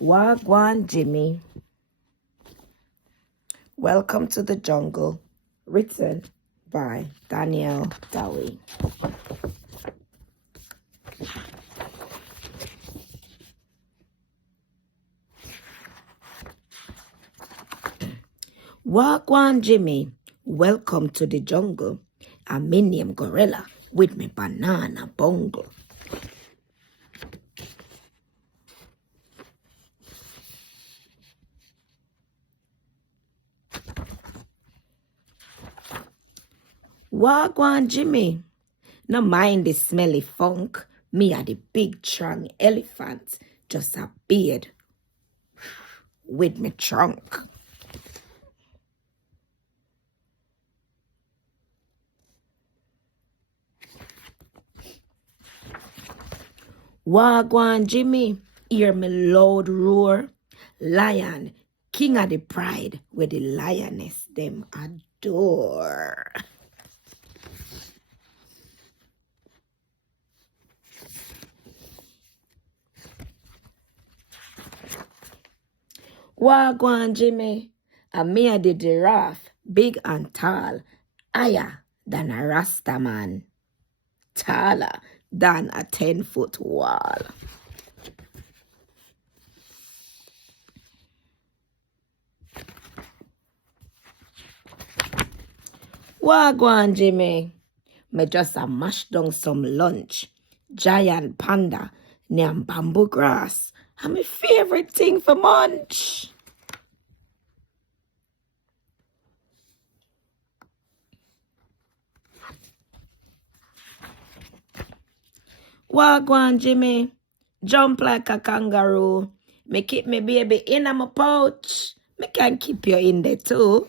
Wagwan Jimmy. Welcome to the Jungle. Written by Daniel Dowie. Wagwan Jimmy. Welcome to the jungle. A minium gorilla with me banana bungle. Wagwan Jimmy. No mind the smelly funk. Me a the big strong elephant. Just a beard with me trunk. Wagwan Jimmy, hear me loud roar. Lion, king of the pride, where the lioness them adore. Wagwan Jimmy, a me a the giraffe, big and tall, higher than a Rasta man, taller than a 10-foot wall. Wagwan Jimmy, me just a mash down some lunch. Giant panda, name bamboo grass, and my favorite thing for munch. Wagwan Jimmy, jump like a kangaroo. Me keep me baby in my pouch. Me can keep you in there too.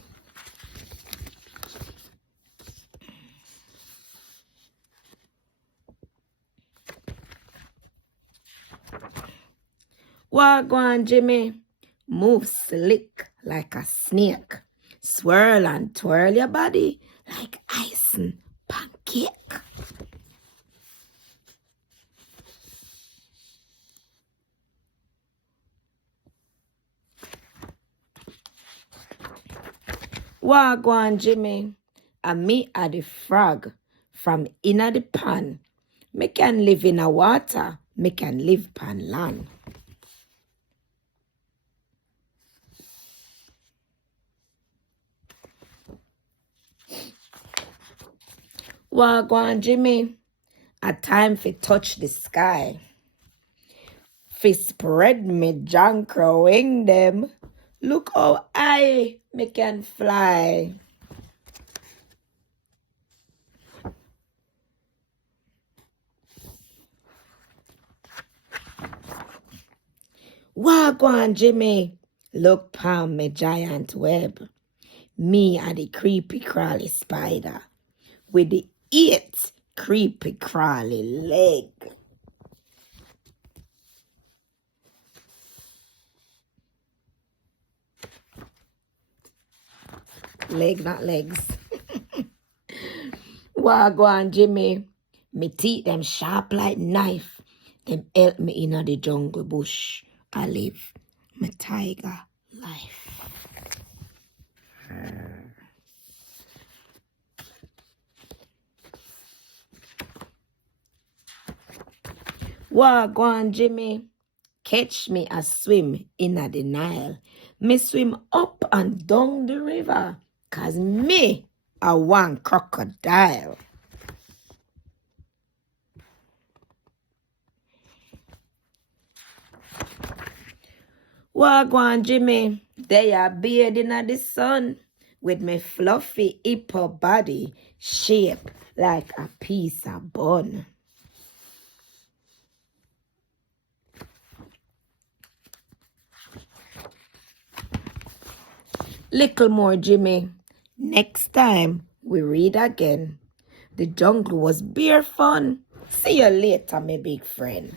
Wagwan Jimmy, move slick like a snake. Swirl and twirl your body like icing pancake. Wagwan Jimmy, and me a the frog from inna the pan. Me can live in a water, me can live pan land. Wagwan Jimmy, a time for touch the sky. Fi spread me jankro wing them. Look how high me can fly. Wagwan Jimmy, look palm me giant web. Me a the creepy crawly spider with the 8 creepy crawly leg. Leg, not legs. Wagwan Jimmy, me teeth them sharp like knife. Them help me in the jungle bush. I live my tiger life. Wagwan Jimmy, catch me a swim in the Nile. Me swim up and down the river, 'cause me a one crocodile. Wagwan Jimmy, they are bathing in the sun with me fluffy hippo body shaped like a piece of bun. Little more Jimmy. Next time we read again. The jungle was bare fun. See you later, my big friend.